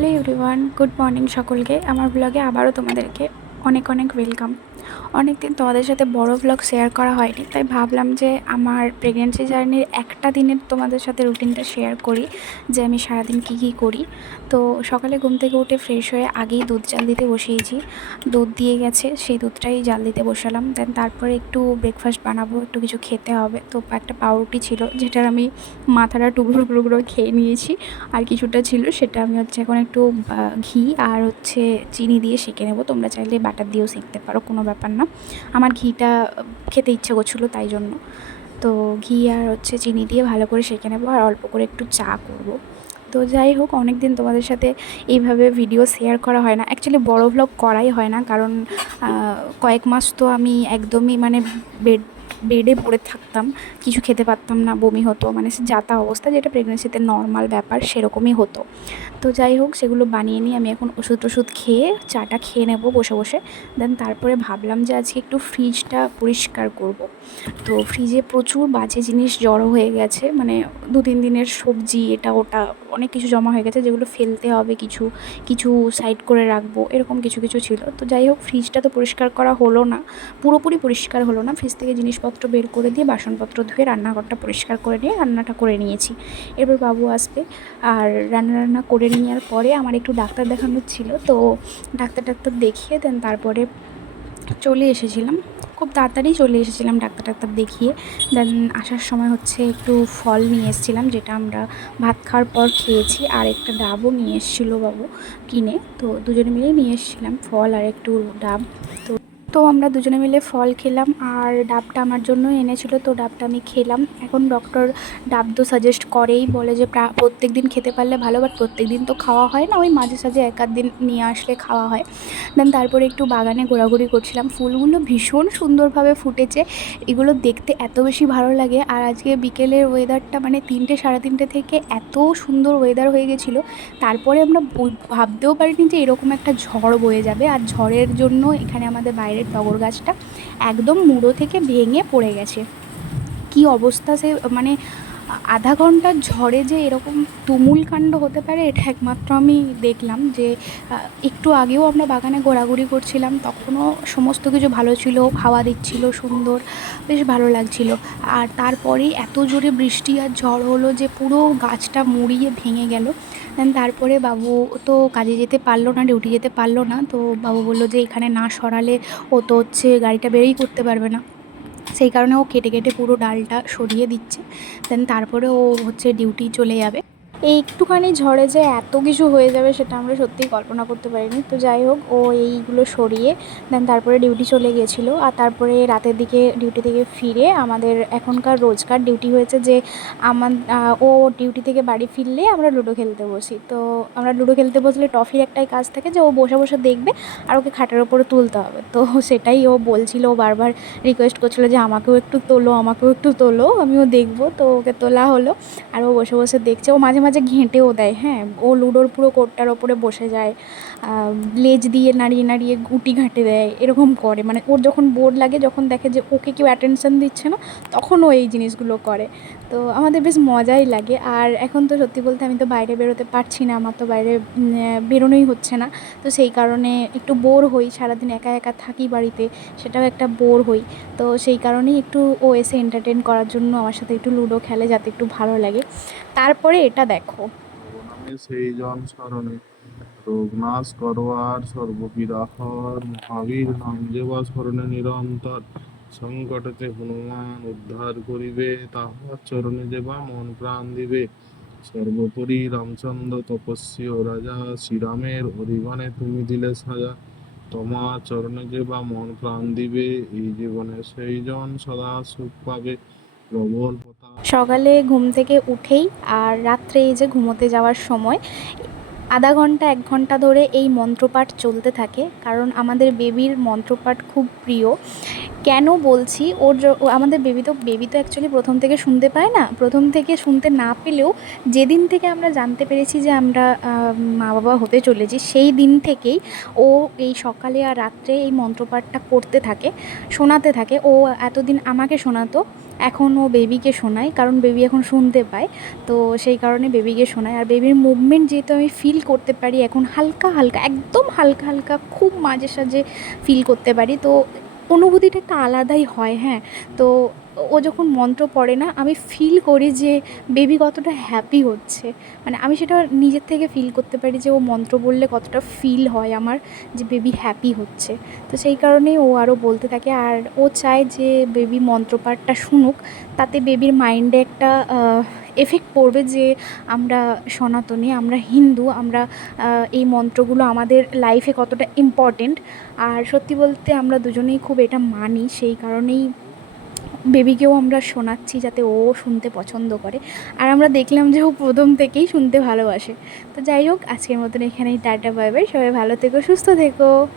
Hello everyone good morning সকলকে। আমার ব্লগে আবারও তোমাদেরকে অনেক অনেক ওয়েলকাম। অনেক দিন তোমাদের সাথে বড় ব্লগ শেয়ার করা হয়নি, তাই ভাবলাম যে আমার প্রেগনেন্সি জার্নির একটা দিনের তোমাদের সাথে রুটিনটা শেয়ার করি, যে আমি সারাদিন কী কী করি। তো সকালে ঘুম থেকে উঠে ফ্রেশ হয়ে আগেই দুধ জাল দিতে বসিয়েছি। দুধ দিয়ে গেছে, সেই দুধটাই জাল দিতে বসালাম। দেন তারপরে একটু ব্রেকফাস্ট বানাবো, একটু কিছু খেতে হবে। তো একটা পাউরুটি ছিল, যেটার আমি মাথাটা টুকরো টুকরো খেয়ে নিয়েছি। আর কিছুটা ছিল, সেটা আমি হচ্ছে এখন একটু ঘি আর হচ্ছে চিনি দিয়ে সেঁকে নেব। তোমরা চাইলে বাটার দিয়েও শিখতে পারো, কোনো ব্যাপার না। আমার ঘিটা খেতে ইচ্ছে করছিল তাই জন্য। তো ঘি আর হচ্ছে চিনি দিয়ে ভালো করে সেঁকে নেব আর অল্প করে একটু চা করব। তো যাই হোক অনেক দিন তোমাদের সাথে এইভাবে ভিডিও শেয়ার করা হয় না। অ্যাকচুয়ালি বড় ভ্লগ করাই হয় না কারণ কয়েক মাস তো আমি একদমই মানে বেড বেডে পড়ে থাকতাম, কিছু খেতে পারতাম না, বমি হতো মানে যাতা অবস্থা যেটা প্রেগনেন্সিতে নর্মাল ব্যাপার সেরকমই হতো। তো যাই হোক, সেগুলো বানিয়ে নিয়ে আমি এখন ওষুধ টষুধ খেয়ে, চাটা খেয়ে নেব বসে বসে। দেন তারপরে ভাবলাম যে আজকে একটু ফ্রিজটা পরিষ্কার করব। তো ফ্রিজে প্রচুর বাজে জিনিস জড়ো হয়ে গেছে মানে দু তিন দিনের সবজি, এটা, ওটা, অনেক কিছু জমা হয়ে গেছে, যেগুলো ফেলতে হবে কিছু কিছু সাইড করে রাখব, এরকম কিছু কিছু ছিল। তো যাই হোক ফ্রিজটা তো পরিষ্কার করা হলো না, পুরোপুরি পরিষ্কার হলো না ফ্রিজ থেকে জিনিসপত্র বের করে দিয়ে বাসনপত্র ধুয়ে রান্নাঘরটা পরিষ্কার করে নিয়ে রান্নাটা করে নিয়েছি। এরপর বাবু আসবে। আর রান্না রান্না করে নেওয়ার পরে আমার একটু ডাক্তার দেখানোর ছিল, তো ডাক্তার টাক্তার দেখিয়ে দেন তারপরে চলে এসেছিলাম। খুব তাড়াতাড়ি চলে এসেছিলাম ডাক্তার টাক্তার দেখিয়ে। দেন আসার সময় হচ্ছে একটু ফল নিয়ে এসেছিলাম, যেটা আমরা ভাত খাওয়ার পর খেয়েছি। আর একটা ডাবও নিয়ে এসেছিল বাবু কিনে। তো দুজনে মিলেই নিয়ে এসেছিলাম ফল আর একটু ডাব। তো তো আমরা দুজনে মিলে ফল খেলাম আর ডাবটা আমার জন্য এনেছিল, তো ডাবটা আমি খেলাম। এখন ডক্টর ডাব তো সাজেস্ট করেই, বলে যে প্রা- প্রত্যেক দিন খেতে পারলে ভালো বাট প্রত্যেক দিন তো খাওয়া হয় না, ওই মাঝে সাঝে এক দিন নিয়ে আসলে খাওয়া হয়। দেন তারপরে একটু বাগানে ঘোরাঘুরি করছিলাম। ফুলগুলো ভীষণ সুন্দরভাবে ফুটেছে, এগুলো দেখতে এত বেশি ভালো লাগে। আর আজকে বিকেলের ওয়েদারটা মানে তিনটে, সাড়ে তিনটে থেকে এত সুন্দর ওয়েদার হয়ে গেছিল, তারপরে আমরা ভাবতেও পারিনি যে এরকম একটা ঝড় বয়ে যাবে। আর ঝড়ের জন্য এখানে আমাদের বাইরের টগর গাছটা একদম মুড়ো থেকে ভেঙে পড়ে গেছে। কি অবস্থা সে মানে আধা ঘণ্টার ঝড়ে যে এরকম তুমুল কাণ্ড হতে পারে, এটা একমাত্র আমি দেখলাম যে একটু আগেও আমরা বাগানে ঘোরাঘুরি করছিলাম, তখনও সমস্ত কিছু ভালো ছিল, হাওয়া দিচ্ছিল, সুন্দর, বেশ ভালো লাগছিল। আর তারপরেই এত জোরে বৃষ্টি আর ঝড় হলো যে পুরো গাছটা মুড়িয়ে ভেঙে গেল। দেন তারপরে বাবু তো কাজে যেতে পারল না ডিউটি যেতে পারল না, তো বাবু বলল যে, এখানে না সরালে ও তো হচ্ছে গাড়িটা বেরোই করতে পারবে না। সেই কারণে ও কেটে কেটে পুরো ডালটা সরিয়ে দিচ্ছে। দেন তারপরে ও হচ্ছে ডিউটি চলে যাবে। এই একটুখানি ঝড়ে যে এত কিছু হয়ে যাবে সেটা আমরা সত্যিই কল্পনা করতে পারিনি। তো যাই হোক, ও এইগুলো সরিয়ে দেন তারপরে ডিউটি চলে গেছিল। আর তারপরে রাতের দিকে ডিউটি থেকে ফিরে আমাদের এখনকার রোজকার ডিউটি হয়েছে যে, আমার ও ডিউটি থেকে বাড়ি ফিরলে আমরা লুডো খেলতে বসি। তো আমরা লুডো খেলতে বসলে টফির একটাই কাজ থাকে যে, ও বসে বসে দেখবে আর ওকে খাটের ওপরে তুলতে হবে। তো সেটাই ও বলছিল, ও বারবার রিকোয়েস্ট করছিল যে, আমাকেও একটু তোলো, আমাকেও একটু তোলো, আমিও দেখব। তো ওকে তোলা হলো। আর ও বসে বসে দেখছে। ও মাঝে মাঝে ঘেঁটেও দেয় হ্যাঁ? ও লুডোর পুরো কোটটার ওপরে বসে যায় লেজ দিয়ে নাড়িয়ে নাড়িয়ে গুটি ঘাঁটে দেয়, এরকম করে। মানে ওর যখন বোর লাগে, যখন দেখে যে ওকে কেউ অ্যাটেনশন দিচ্ছে না তখন ও এই জিনিসগুলো করে। তো আমাদের বেশ মজাই লাগে। আর এখন তো সত্যি বলতে আমি তো বাইরে বেরোতে পারছি না, আমার তো বাইরে বেরোনোই হচ্ছে না। তো সেই কারণে একটু বোর হই, সারাদিন একা একা থাকি বাড়িতে, সেটাও একটা বোর হই। তো সেই কারণেই একটু ও এসে এন্টারটেন করার জন্য আমার সাথে একটু লুডো খেলে, যাতে একটু ভালো লাগে। তারপরে এটা দেখো নামে সেই জন স্মরণে মহাবীর নাম যেবা স্মরণে নিরন্তর সংকটতে হনুমান উদ্ধার করিবে, তাহার চরণে যেবা মন প্রাণ দিবে। সর্বোপরি রামচন্দ্র তপস্বী ও রাজা শ্রীরামের অরিগণে তুমি দিলে সাজা তোমার চরণে যেবা মন প্রাণ দিবে, এই জীবনে সেই জন সদা সুখ পাবে। প্রবল সকালে ঘুম থেকে উঠেই আর রাত্রে এই যে ঘুমোতে যাওয়ার সময়, আধা ঘণ্টা, এক ঘণ্টা ধরে এই মন্ত্রপাঠ চলতে থাকে। কারণ আমাদের বেবির মন্ত্রপাঠ খুব প্রিয়। কেন বলছি? ওর আমাদের বেবি তো বেবি তো অ্যাকচুয়ালি প্রথম থেকে শুনতে পায় না। প্রথম থেকে শুনতে না পেলেও যেদিন থেকে আমরা জানতে পেরেছি যে আমরা মা বাবা হতে চলেছি, সেই দিন থেকেই ও এই সকালে আর রাত্রে এই মন্ত্রপাঠটা করতে থাকে, শোনাতে থাকে। ও এতদিন আমাকে শোনাতো। এখন ও বেবিকে শোনায়, কারণ বেবি এখন শুনতে পায়। তো সেই কারণে বেবিকে শোনায়। আর বেবির মুভমেন্ট যেহেতু আমি ফিল করতে পারি, এখন হালকা হালকা, একদম হালকা হালকা, খুব মাঝে সাঝে ফিল করতে পারি। তো অনুভূতিটা একটা আলাদাই হয় হ্যাঁ। তো ও যখন মন্ত্র পড়ে না, আমি ফিল করি যে বেবি কতটা হ্যাপি হচ্ছে। মানে আমি সেটা নিজের থেকে ফিল করতে পারি যে ও মন্ত্র বললে কতটা ফিল হয় আমার যে বেবি হ্যাপি হচ্ছে। তো সেই কারণেই ও আরও বলতে থাকে, আর ও চায় যে বেবি মন্ত্রপাঠটা শুনুক, তাতে বেবির মাইন্ডে একটা এফেক্ট পড়বে যে আমরা সনাতনী, আমরা হিন্দু, আমরা এই মন্ত্রগুলো আমাদের লাইফে কতটা ইম্পর্টেন্ট আর সত্যি বলতে আমরা দুজনেই খুব এটা মানি, সেই কারণেই বেবিকেও আমরা শোনাচ্ছি যাতে ও শুনতে পছন্দ করে। আর আমরা দেখলাম যে ও প্রথম থেকেই শুনতে ভালোবাসে। তো যাই হোক, আজকের মতন এখানেই টাটা, বাই বাই। সবাই ভালো থেকো, সুস্থ থেকো।